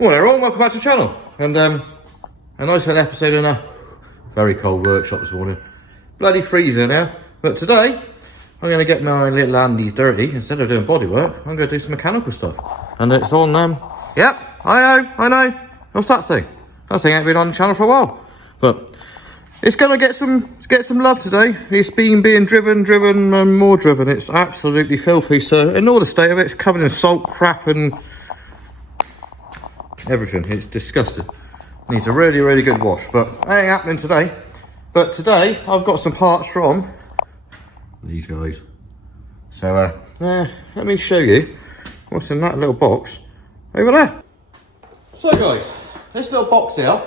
Morning everyone, welcome back to the channel. And a nice little episode in a very cold workshop this morning. Bloody freezing now. But today, I'm going to get my little handies dirty. Instead of doing body work, I'm going to do some mechanical stuff. And it's on, yep, I know. What's that thing? That thing ain't been on the channel for a while. But it's going to get some love today. It's been being driven and more driven. It's absolutely filthy. So in all the state of it, it's covered in salt, crap and everything. It's disgusting. Needs a really good wash, but it ain't happening today. But today I've got some parts from these guys. So let me show you what's in that little box over there. So guys, this little box here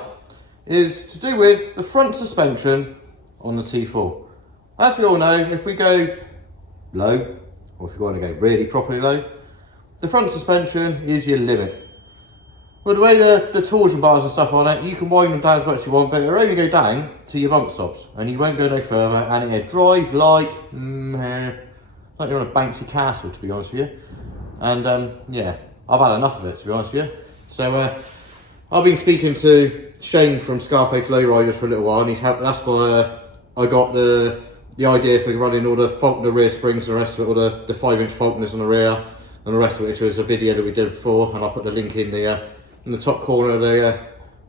is to do with the front suspension on the T4. As we all know, if we go low, or if you want to go really properly low, the front suspension is your limit. Well, the way the torsion bars and stuff on it, you can wind them down as much as you want, but it'll only go down to your bump stops, and you won't go no further, and it'll drive like you're on a bouncy castle, to be honest with you. And yeah, I've had enough of it, to be honest with you. So I've been speaking to Shane from Scarface Lowriders for a little while, and that's why I got the idea for running all the Faulkner rear springs and the rest of it, all the 5-inch Faulkners on the rear, and the rest of it, which was a video that we did before, and I'll put the link in the top corner of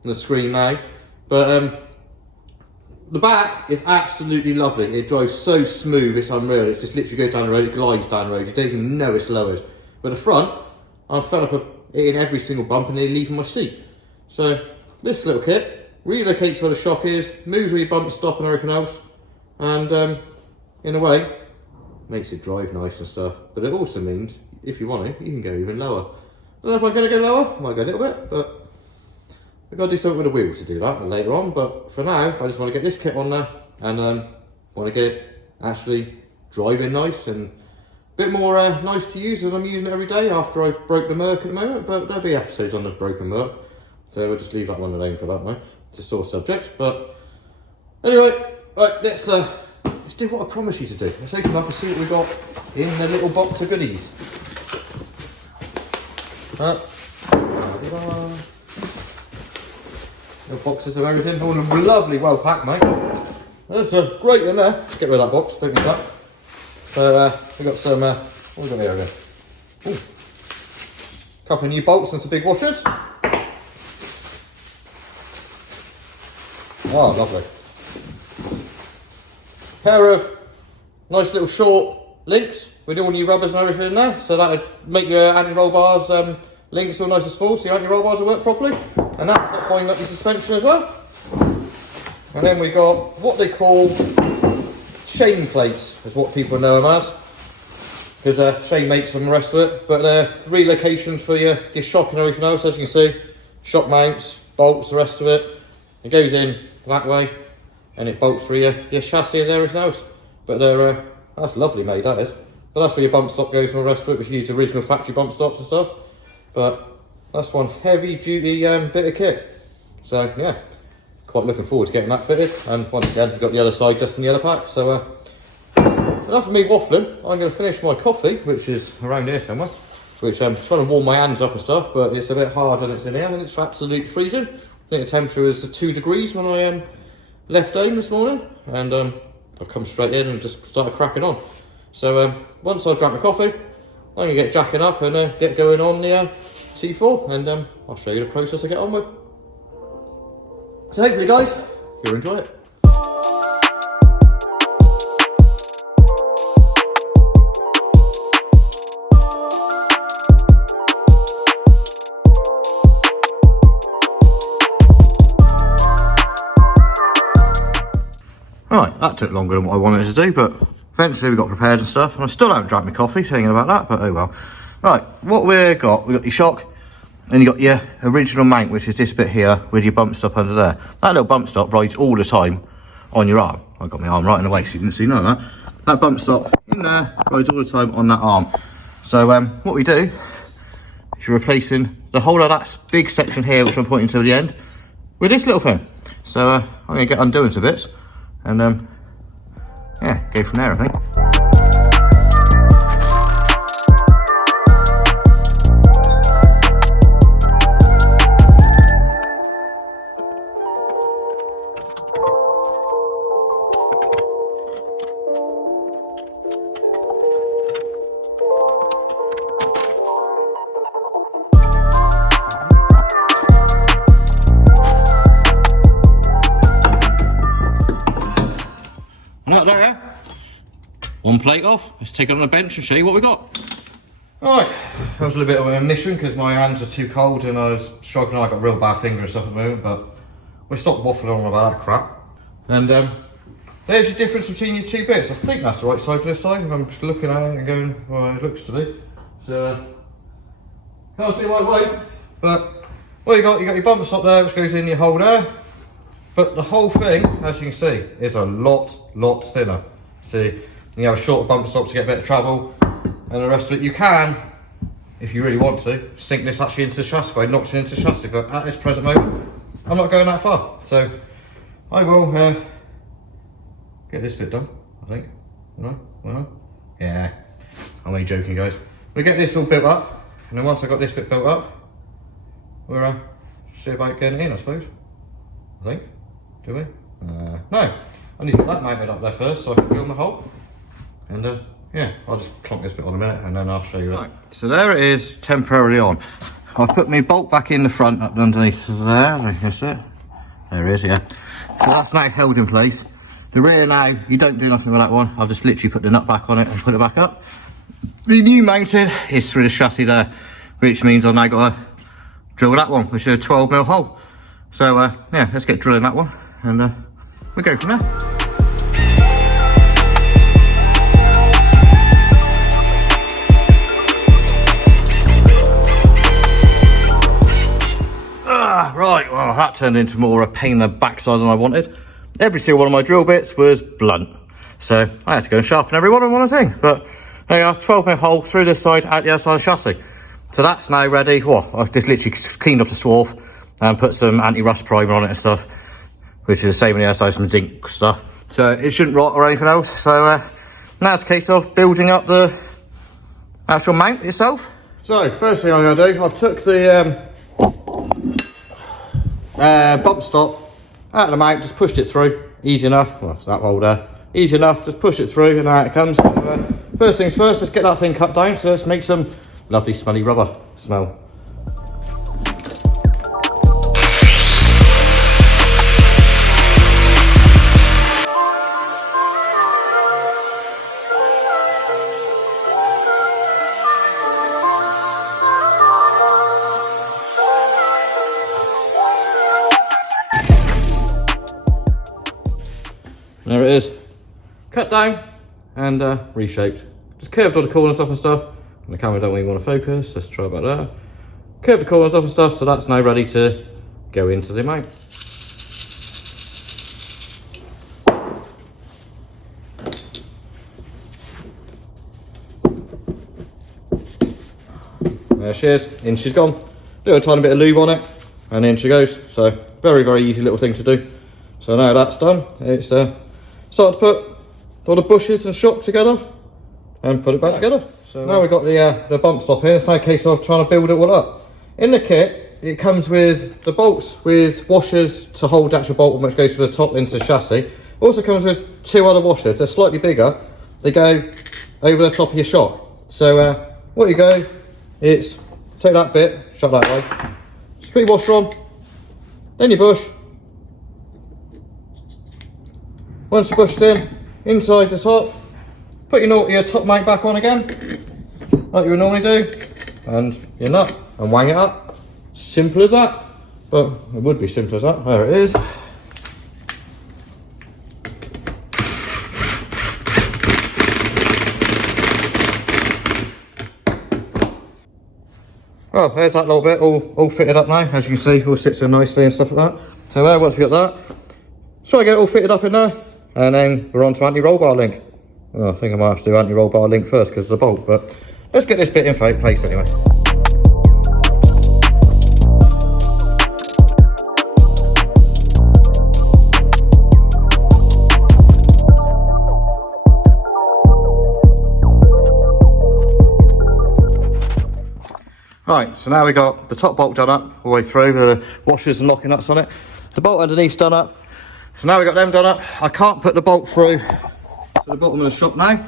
the screen now. But the back is absolutely lovely. It drives so smooth, it's unreal. It just literally goes down the road, it glides down the road. You don't even know it's lowered. But the front, I'm fed up of hitting every single bump and then leaving my seat. So this little kit relocates where the shock is, moves where your bump stop and everything else, and in a way makes it drive nice and stuff. But it also means if you want to, you can go even lower. I don't know if I'm going to go lower, I might go a little bit, but I've got to do something with the wheels to do that later on. But for now, I just want to get this kit on there and want to get it actually driving nice and a bit more nice to use as I'm using it every day after I've broke the Merc at the moment. But there'll be episodes on the broken Merc, so we'll just leave that one alone for that now. It's a sore subject, but anyway, right, let's do what I promised you to do. Let's open up and see what we got in the little box of goodies. Little boxes of everything, all lovely, well packed, mate. There's a grate in there. Let's get rid of that box, don't need that. So we've got some, what have we got here again? Ooh. Couple of new bolts and some big washers. Oh, lovely. Pair of nice little short links with all new rubbers and everything in there, so that would make your anti-roll bars links all nice and small, so your anti-roll bars will work properly, and that's not binding up your suspension as well. And then we got what they call Shane plates, is what people know them as, because Shane makes them and the rest of it. But relocations for your shock and everything else, as you can see, shock mounts, bolts, the rest of it. It goes in that way, and it bolts for your chassis and everything else. But that's lovely made, that is. But that's where your bump stop goes and all the rest of it, which use original factory bump stops and stuff. But that's one heavy duty bit of kit. So yeah, quite looking forward to getting that fitted. And once again, we've got the other side just in the other pack. So enough of me waffling. I'm going to finish my coffee, which is around here somewhere, which I'm trying to warm my hands up and stuff, but it's a bit hard when it's in here and it's absolutely freezing. I think the temperature was 2 degrees when I left home this morning, and I've come straight in and just started cracking on. So once I've drank my coffee, I'm going to get jacking up and get going on the T4, and I'll show you the process I get on with. So hopefully guys, you'll enjoy it. Right, that took longer than what I wanted to do, but eventually we got prepared and stuff, and I still haven't drank my coffee, thinking about that, but oh well. Right, what we've got your shock, and you got your original mount, which is this bit here with your bump stop under there. That little bump stop rides all the time on your arm. I got my arm right in the way, so you didn't see none of that. That bump stop in there rides all the time on that arm. So what we do is you're replacing the whole of that big section here, which I'm pointing to the end, with this little thing. So I'm going to get undoing some bits, and yeah, go from there, I think. one plate off. Let's take it on the bench and show you what we got. Alright, that was a little bit of an omission because my hands are too cold and I was struggling. I got a real bad finger and stuff at the moment, but we stopped waffling on about that crap. And there's your difference between your two bits. I think that's the right side for this side. I'm just looking at it and going, well, it looks to be. So, can't see right way, but what you got your bumper stop there, which goes in your hole there. But the whole thing, as you can see, is a lot thinner. See, you have a shorter bumper stop to get better travel, and the rest of it you can, if you really want to, sink this actually into the chassis by notching into the chassis. But at this present moment, I'm not going that far. So I will get this bit done, I think. No? Yeah, I'm only joking, guys. We'll get this all built up, and then once I've got this bit built up, we'll see about getting it in, I suppose. I think. Do we? No. I need to get that mounted up there first so I can drill my hole. And yeah, I'll just clonk this bit on a minute and then I'll show you that. Right. So there it is, temporarily on. I've put my bolt back in the front up underneath there. That's it. There it is, yeah. So that's now held in place. The rear now, you don't do nothing with that one. I've just literally put the nut back on it and put it back up. The new mounted is through the chassis there, which means I've now got to drill that one, which is a 12mm hole. So yeah, let's get drilling that one and we'll go from there. Right, well that turned into more a pain in the backside than I wanted. Every single one of my drill bits was blunt, so I had to go and sharpen every one of them on a thing. But there you are, 12mm hole through this side, out the other side of the chassis. So that's now ready. Well, I've just literally cleaned off the swarf and put some anti-rust primer on it and stuff, which is the same on the other side, some zinc stuff. So it shouldn't rot or anything else. So now it's a case of building up the actual mount itself. So first thing I'm going to do, I've took the bump stop out of the mount, just pushed it through, easy enough. Well, it's that hole there, easy enough, just push it through and out it comes. First things first, let's get that thing cut down, so let's make some lovely smelly rubber smell. There it is, cut down and reshaped. Just curved all the corners off and stuff. And the camera don't really want to focus, let's try about that. Curved the corners off and stuff, so that's now ready to go into the mount. There she is, in she's gone. Little tiny bit of lube on it, and in she goes. So very easy little thing to do. So now that's done, it's starting to put all the bushes and shock together and put it back together. So now we've got the bump stop in. It's now a case of trying to build it all up. In the kit, it comes with the bolts with washers to hold the actual bolt which goes from the top into the chassis. It also comes with two other washers. They're slightly bigger. They go over the top of your shock. So what you go, it's take that bit, shut that way, just put your washer on, then your bush. Once the bush is in, inside the top, put your top mount back on again, like you would normally do, and your nut, and wang it up. Simple as that, but it would be simple as that. There it is. Well, there's that little bit all fitted up now. As you can see, all sits in nicely and stuff like that. So once we got that, try to get it all fitted up in there. And then we're on to anti-roll bar link. Well, I think I might have to do anti-roll bar link first because of the bolt, but let's get this bit in place anyway. Right, so now we got the top bolt done up all the way through, the washers and locking nuts on it. The bolt underneath's done up. So now we got them done up. I can't put the bolt through to the bottom of the shop now.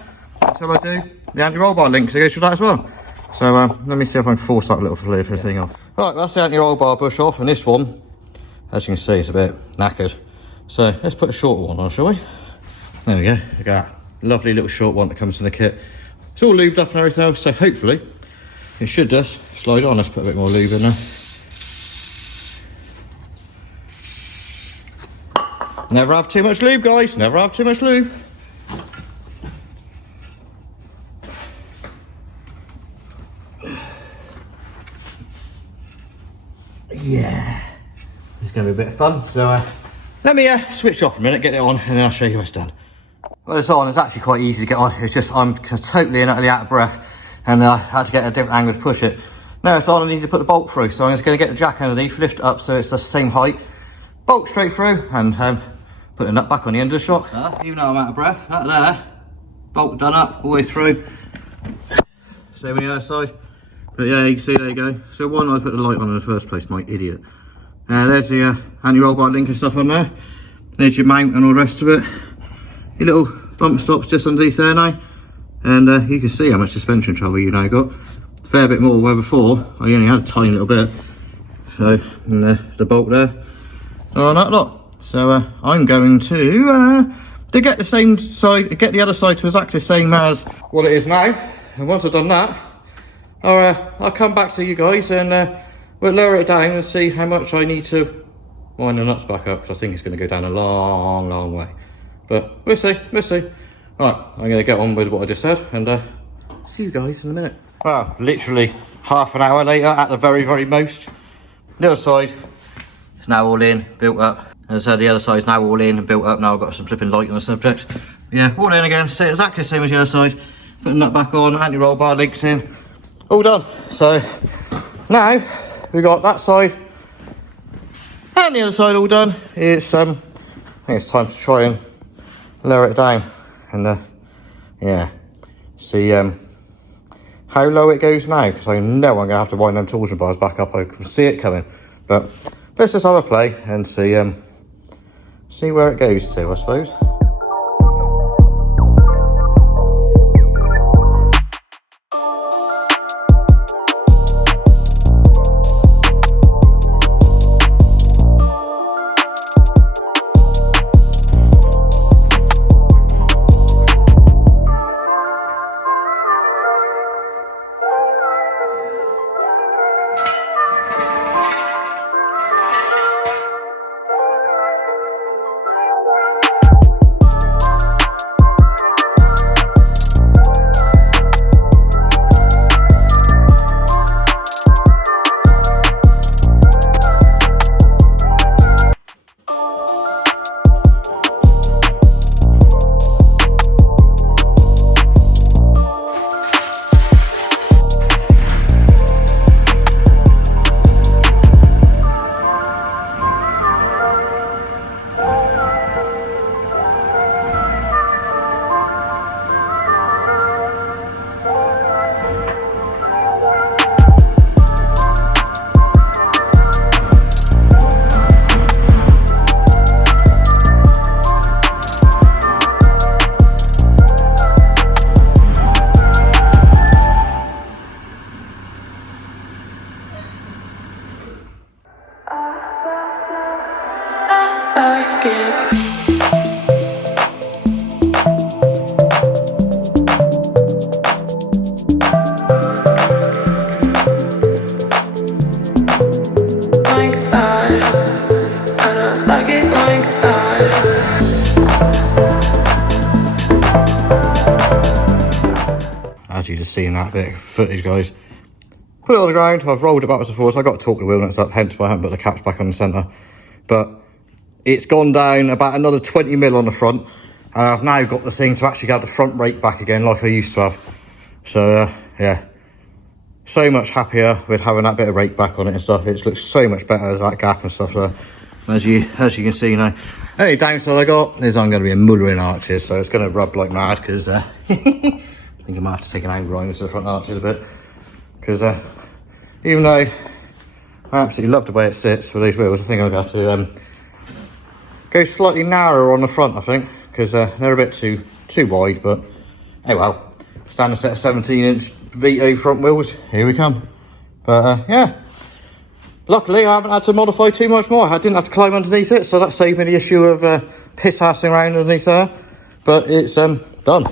So I do the anti-roll bar link, so it goes through that as well. So let me see if I can force that little thing off. Right, that's the anti-roll bar bush off, and this one, as you can see, is a bit knackered. So let's put a shorter one on, shall we? There we go. Look at that. lovely little short one that comes in the kit. It's all lubed up and everything else, so hopefully it should just slide on. Let's put a bit more lube in there. Never have too much lube, guys, never have too much lube. Yeah, it's going to be a bit of fun. So let me switch off a minute, get it on, and then I'll show you what's done. Well, it's on. It's actually quite easy to get on. It's just I'm totally and utterly out of breath, and I had to get a different angle to push it. Now it's on, I need to put the bolt through, so I'm just going to get the jack underneath, lift it up so it's the same height, bolt straight through, and put the nut back on the end of the shock. Even though I'm out of breath, that there, bolt done up all the way through. Same on the other side. But yeah, you can see, there you go. So why not I put the light on in the first place, my idiot. There's the anti-roll bar link and stuff on there. There's your mount and all the rest of it. Your little bump stops just underneath there now. And you can see how much suspension travel you've now got. A fair bit more, where before I only had a tiny little bit. So, and the bolt there. On that lot. So I'm going to get the same side, get the other side to exactly the same as what it is now. And once I've done that, I'll come back to you guys and we'll lower it down and see how much I need to wind the nuts back up, because I think it's going to go down a long, long way. But we'll see, we'll see. Right, I'm going to get on with what I just said and see you guys in a minute. Well, literally half an hour later at the very, very most. The other side is now all in, built up. As I said, the other side is now all in and built up. Now I've got some flipping light on the subject. Yeah, all in again, so exactly the same as the other side. Putting that back on, anti-roll bar links in. All done. So now we've got that side and the other side all done. It's I think it's time to try and lower it down and yeah, see how low it goes now, because I know I'm gonna have to wind them torsion bars back up. I can see it coming, but let's just have a play and see where it goes to, I suppose. As you just seen that bit of footage, guys. Put it on the ground, I've rolled it backwards and forwards. I've got to torque the wheel nuts up, hence why I haven't put the caps back on the centre. But it's gone down about another 20 mil on the front, and I've now got the thing to actually get the front brake back again like I used to have. So yeah, so much happier with having that bit of rake back on it and stuff. It looks so much better, that gap and stuff there, as you can see now. Only downside I got is I'm going to be mullering arches, so it's going to rub like mad, because I think I might have to take an angle grinder to the front arches a bit, because even though I absolutely love the way it sits with these wheels, I think I'm going to have to go slightly narrower on the front, I think, because they're a bit too wide. But oh well, standard set of 17-inch Vito front wheels, here we come. But yeah, luckily I haven't had to modify too much more. I didn't have to climb underneath it, so that saved me the issue of piss-assing around underneath there. But it's done.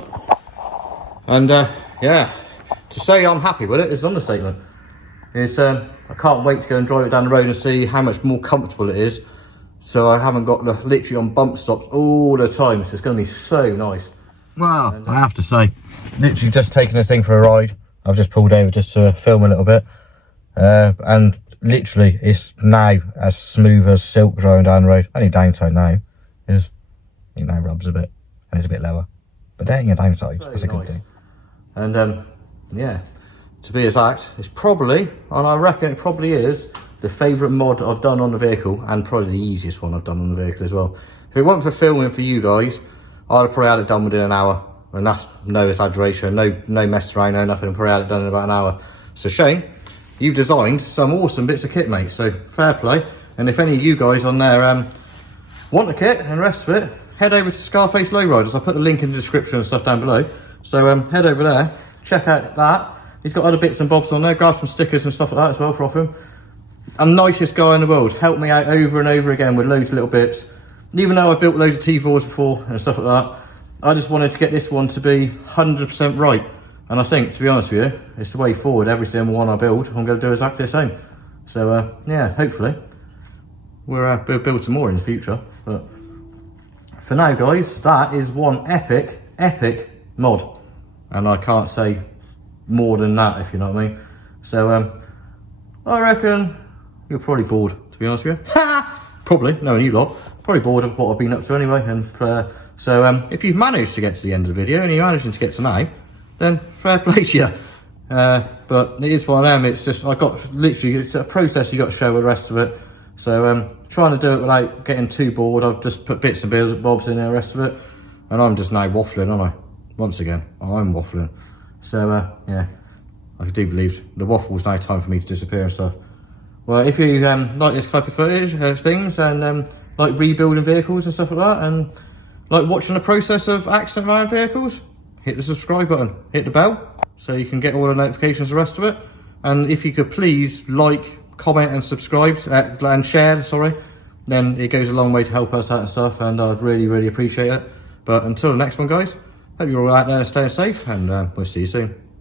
And yeah, to say I'm happy with it is an understatement. It's I can't wait to go and drive it down the road and see how much more comfortable it is. So I haven't got literally on bump stops all the time. So it's going to be so nice. Well, and, I have to say, literally just taking the thing for a ride. I've just pulled over just to film a little bit. And literally it's now as smooth as silk driving down the road. Only downside now is it now rubs a bit and it's a bit lower. But that ain't a downside. That's a good thing. And yeah, to be exact, it's probably, and I reckon it probably is, the favourite mod I've done on the vehicle, and probably the easiest one I've done on the vehicle as well. If it weren't for filming for you guys, I'd have probably had it done within an hour. And that's no exaggeration, no mess around, no nothing. Probably had it done in about an hour. So Shane, you've designed some awesome bits of kit, mate. So fair play. And if any of you guys on there want the kit and the rest of it, head over to Scarface Lowriders. I'll put the link in the description and stuff down below. So head over there, check out that. He's got other bits and bobs on there. Grab some stickers and stuff like that as well for off him. And nicest guy in the world. Helped me out over and over again with loads of little bits. Even though I've built loads of T4s before and stuff like that, I just wanted to get this one to be 100% right. And I think, to be honest with you, it's the way forward. Every single one I build, I'm going to do exactly the same. So yeah, hopefully we'll build some more in the future. But for now, guys, that is one epic mod. And I can't say more than that, if you know what I mean. So I reckon you're probably bored, to be honest with you. Probably, knowing you lot, probably bored of what I've been up to anyway. And so if you've managed to get to the end of the video and you're managing to get to now, then fair play to you. But it is one of them. It's just, I got literally, it's a process you got to show with the rest of it. So trying to do it without getting too bored, I've just put bits and bobs in there, the rest of it. And I'm just now waffling, aren't I? Once again, I'm waffling. So yeah, I do believe the waffle's now time for me to disappear and stuff. Well, if you like this type of footage, things, and like rebuilding vehicles and stuff like that, and like watching the process of accident van vehicles, hit the subscribe button, hit the bell, so you can get all the notifications, the rest of it. And if you could please like, comment and subscribe, and share, sorry, then it goes a long way to help us out and stuff, and I'd really appreciate it. But until the next one, guys, hope you're all out there and staying safe, and we'll see you soon.